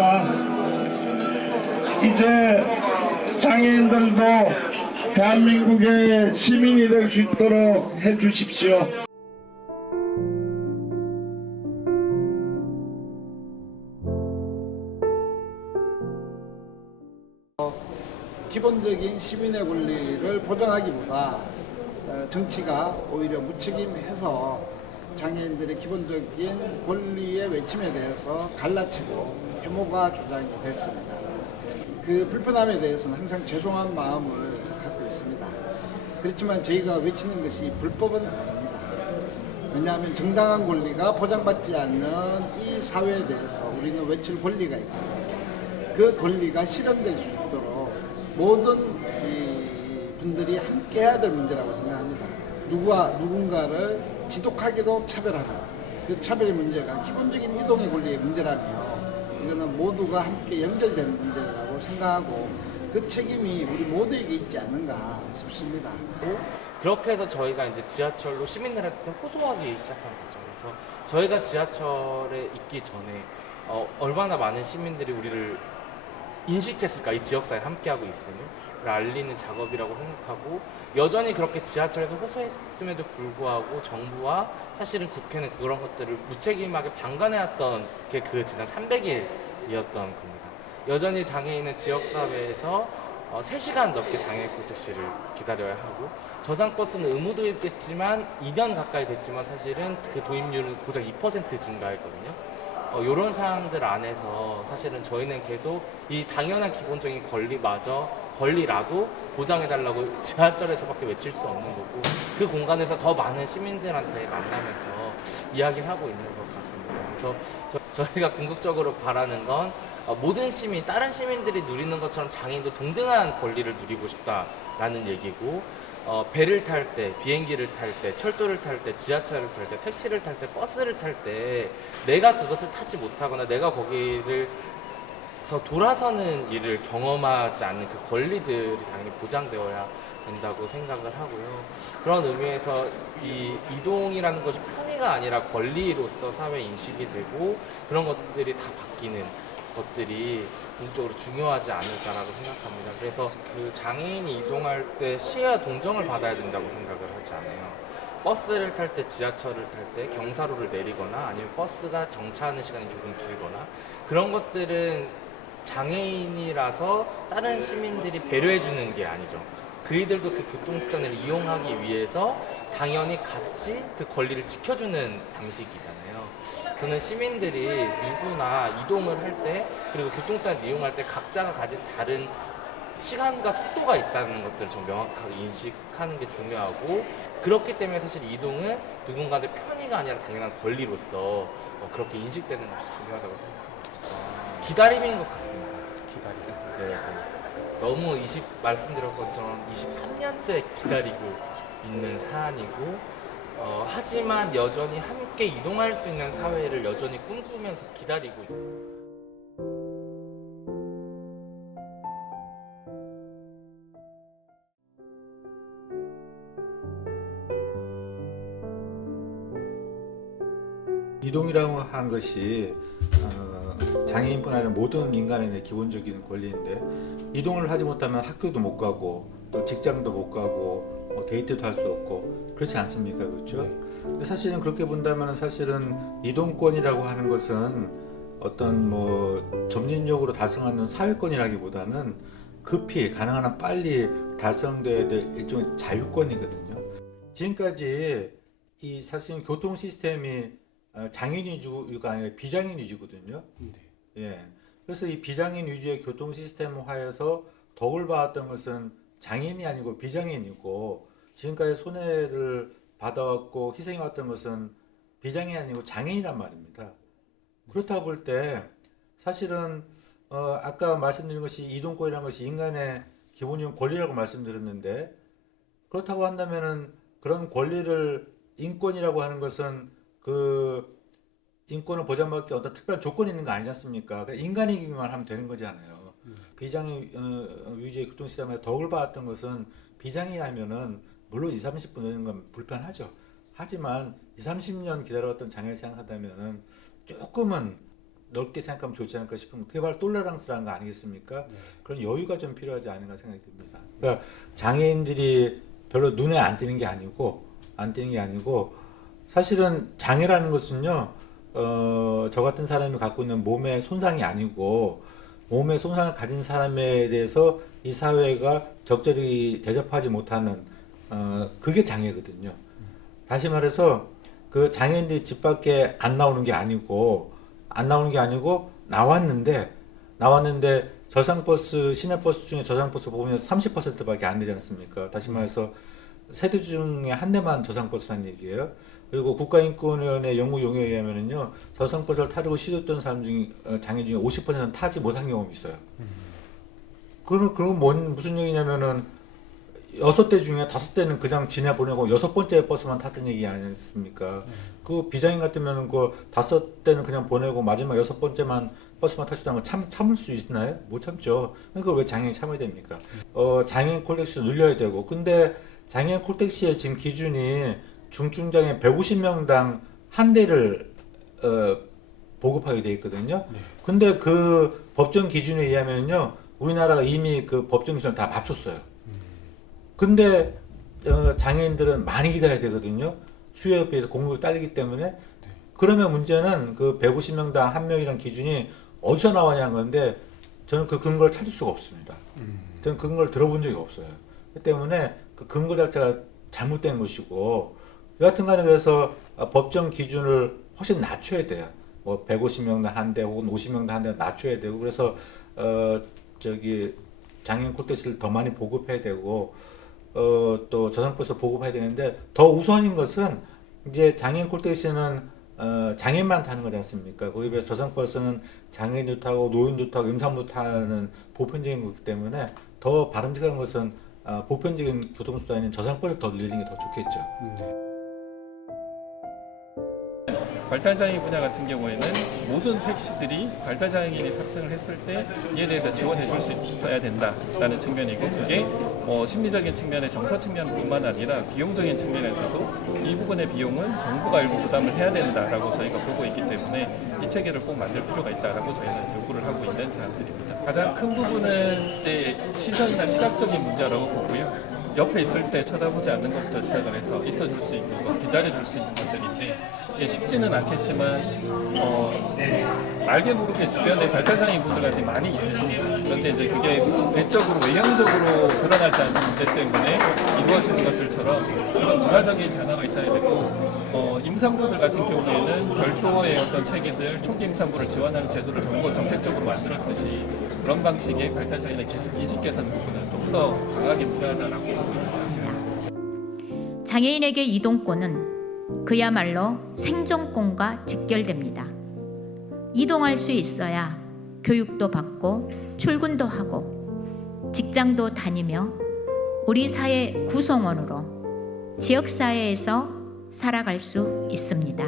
있습니다. 이제 장애인들도 대한민국의 시민이 될 수 있도록 해주십시오. 기본적인 시민의 권리를 보장하기보다 정치가 오히려 무책임해서 장애인들의 기본적인 권리의 외침에 대해서 갈라치고 혐오가 조장이 됐습니다. 그 불편함에 대해서는 항상 죄송한 마음을 갖고 있습니다. 그렇지만 저희가 외치는 것이 불법은 아닙니다. 왜냐하면 정당한 권리가 보장받지 않는 이 사회에 대해서 우리는 외칠 권리가 있고 그 권리가 실현될 수 있도록 모든 분들이 함께 해야 될 문제라고 생각합니다. 누군가를 지독하게도 차별하는 그 차별의 문제가 기본적인 이동의 권리의 문제라며 이거는 모두가 함께 연결된 문제라고 생각하고 그 책임이 우리 모두에게 있지 않는가 싶습니다. 그렇게 해서 저희가 이제 지하철로 시민들한테 호소하기 시작한 거죠. 그래서 저희가 지하철에 있기 전에 얼마나 많은 시민들이 우리를 인식했을까, 이 지역사회에 함께하고 있음을 알리는 작업이라고 생각하고, 여전히 그렇게 지하철에서 호소했음에도 불구하고 정부와 사실은 국회는 그런 것들을 무책임하게 방관해왔던 게 그 지난 300일이었던 겁니다. 여전히 장애인은 지역사회에서 3시간 넘게 장애인 콜택시를 기다려야 하고, 저상버스는 의무 도입됐지만 2년 가까이 됐지만 사실은 그 도입률은 고작 2% 증가했거든요. 이런 사항들 안에서 사실은 저희는 계속 이 당연한 기본적인 권리라도 보장해달라고 지하철에서밖에 외칠 수 없는 거고, 그 공간에서 더 많은 시민들한테 만나면서 이야기를 하고 있는 것 같습니다. 그래서 저희가 궁극적으로 바라는 건 모든 시민, 다른 시민들이 누리는 것처럼 장애인도 동등한 권리를 누리고 싶다라는 얘기고, 배를 탈 때, 비행기를 탈 때, 철도를 탈 때, 지하철을 탈 때, 택시를 탈 때, 버스를 탈 때 내가 그것을 타지 못하거나 내가 거기를 돌아서는 일을 경험하지 않는 그 권리들이 당연히 보장되어야 된다고 생각을 하고요. 그런 의미에서 이 이동이라는 것이 편의가 아니라 권리로서 사회 인식이 되고, 그런 것들이 다 바뀌는 것들이 궁극적으로 중요하지 않을까라고 생각합니다. 그래서 그 장애인이 이동할 때 시혜와 동정을 받아야 된다고 생각을 하지 않아요. 버스를 탈 때, 지하철을 탈 때 경사로를 내리거나 아니면 버스가 정차하는 시간이 조금 길거나 그런 것들은 장애인이라서 다른 시민들이 배려해주는 게 아니죠. 그이들도 그 교통수단을 이용하기 위해서 당연히 같이 그 권리를 지켜주는 방식이잖아요. 저는 시민들이 누구나 이동을 할 때, 그리고 교통수단을 이용할 때 각자가 가진 다른 시간과 속도가 있다는 것들을 좀 명확하게 인식하는 게 중요하고, 그렇기 때문에 사실 이동은 누군가의 편의가 아니라 당연한 권리로서 그렇게 인식되는 것이 중요하다고 생각합니다. 기다림인 것 같습니다. 네. 너무 말씀드렸던 것처럼 23년째 기다리고 있는 사안이고, 하지만 여전히 함께 이동할 수 있는 사회를 여전히 꿈꾸면서 기다리고 있고. 이동이라고 하는 것이 장애인뿐 아니라 모든 인간의 기본적인 권리인데, 이동을 하지 못하면 학교도 못 가고 또 직장도 못 가고 데이트도 할 수 없고 그렇지 않습니까? 그렇죠? 근데 사실은 그렇게 본다면 사실은 이동권이라고 하는 것은 어떤 점진적으로 달성하는 사회권이라기보다는 급히 가능한 한 빨리 달성돼야 될 일종의 자유권이거든요. 지금까지 이 사실 교통 시스템이 장애인 위주가 아니라 비장애인 위주거든요. 예. 그래서 이 비장애인 위주의 교통 시스템화에서 덕을 봐왔던 것은 장애인이 아니고 비장애인이고, 지금까지 손해를 받아왔고 희생해왔던 것은 비장애인이 아니고 장애인이란 말입니다. 그렇다고 볼 때 사실은 아까 말씀드린 것이 이동권이라는 것이 인간의 기본적인 권리라고 말씀드렸는데, 그렇다고 한다면은 그런 권리를 인권이라고 하는 것은 그 인권을 보장받기 어떤 특별한 조건이 있는 거 아니지 않습니까? 그러니까 인간이기만 하면 되는 거잖아요. 비장애 위주의 교통시스템에 덕을 받았던 것은 비장애라면은 물론 20-30분 늦는 건 불편하죠. 하지만 20-30년 기다려왔던 장애를 생각하다면은 조금은 넓게 생각하면 좋지 않을까 싶은 거. 그게 바로 똘레랑스라는 거 아니겠습니까? 그런 여유가 좀 필요하지 않은가 생각이 듭니다. 그러니까 장애인들이 별로 눈에 안 띄는 게 아니고 사실은 장애라는 것은요, 저 같은 사람이 갖고 있는 몸의 손상이 아니고 몸의 손상을 가진 사람에 대해서 이 사회가 적절히 대접하지 못하는 그게 장애거든요. 다시 말해서 그 장애인들이 집 밖에 안 나오는 게 아니고 나왔는데 저상버스, 시내버스 중에 저상버스 보면 30%밖에 안 되지 않습니까? 다시 말해서 세대 중에 한 대만 저상버스라는 얘기예요. 그리고 국가인권위원회 연구 용어에 의하면은요, 저상버스를 타려고 시도했던 사람 중에 장애 중에 50%는 타지 못한 경험이 있어요. 그럼 무슨 얘기냐면은 6대 중에 5대는 그냥 지내보내고 6번째 버스만 탔던 얘기 아니었습니까? 그 비장애인 같으면은 그 5대는 그냥 보내고 마지막 6번째만 버스만 타시다면 참을 수 있나요? 못 참죠. 그러니까 왜 장애인 참아야 됩니까? 장애인 콜택시도 늘려야 되고, 근데 장애인 콜택시의 지금 기준이 중증장애 150명당 한 대를 보급하게 돼 있거든요. 근데 그 법정 기준에 의하면요, 우리나라가 이미 그 법정 기준을 다 맞췄어요. 근데 장애인들은 많이 기다려야 되거든요. 수요에 비해서 공급이 딸리기 때문에. 그러면 문제는 그 150명당 한 명이라는 기준이 어디서 나왔냐는 건데, 저는 그 근거를 찾을 수가 없습니다. 저는 그 근거를 들어본 적이 없어요. 그렇기 때문에 그 근거 자체가 잘못된 것이고, 여하튼 간에 그래서 법정 기준을 훨씬 낮춰야 돼요. 뭐 150명당 한 대 혹은 50명당 한 대 낮춰야 되고, 그래서 장애인 콜택시를 더 많이 보급해야 되고, 또 저상버스 보급해야 되는데, 더 우선인 것은 이제 장애인 콜택시는 장애인만 타는 거지 않습니까? 거기에 비해서 저상버스는 장애인도 타고 노인도 타고 임산부도 타는 보편적인 거기 때문에 더 바람직한 것은 보편적인 교통수단인 저상버스를 더 늘리는 게 더 좋겠죠. 발달장애인 분야 같은 경우에는 모든 택시들이 발달장애인이 탑승을 했을 때 이에 대해서 지원해 줄 수 있어야 된다라는 측면이고, 그게 심리적인 측면의 정서 측면뿐만 아니라 비용적인 측면에서도 이 부분의 비용은 정부가 일부 부담을 해야 된다라고 저희가 보고 있기 때문에 이 체계를 꼭 만들 필요가 있다라고 저희는 요구를 하고 있는 사람들입니다. 가장 큰 부분은 이제 시선이나 시각적인 문제라고 보고요. 옆에 있을 때 쳐다보지 않는 것부터 시작을 해서 있어줄 수 있는 것, 기다려줄 수 있는 것들인데, 쉽지는 않겠지만 알게 모르게 주변에 발달장애인 분들이 많이 있으십니다. 그런데 이제 그게 외적으로 외형적으로 드러나지 않는 문제 때문에 이루어지는 것들처럼 그런 문화적인 변화가 있어야 되고, 임산부들 같은 경우에는 별도의 어떤 체계들, 초기 임산부를 지원하는 제도를 정부가 정책적으로 만들었듯이 그런 방식의 발달장애인의 인식 개선 부분은 좀 더 강하게 필요하다라고 보고 있습니다. 장애인에게 이동권은 그야말로 생존권과 직결됩니다. 이동할 수 있어야 교육도 받고 출근도 하고 직장도 다니며 우리 사회 구성원으로 지역사회에서 살아갈 수 있습니다.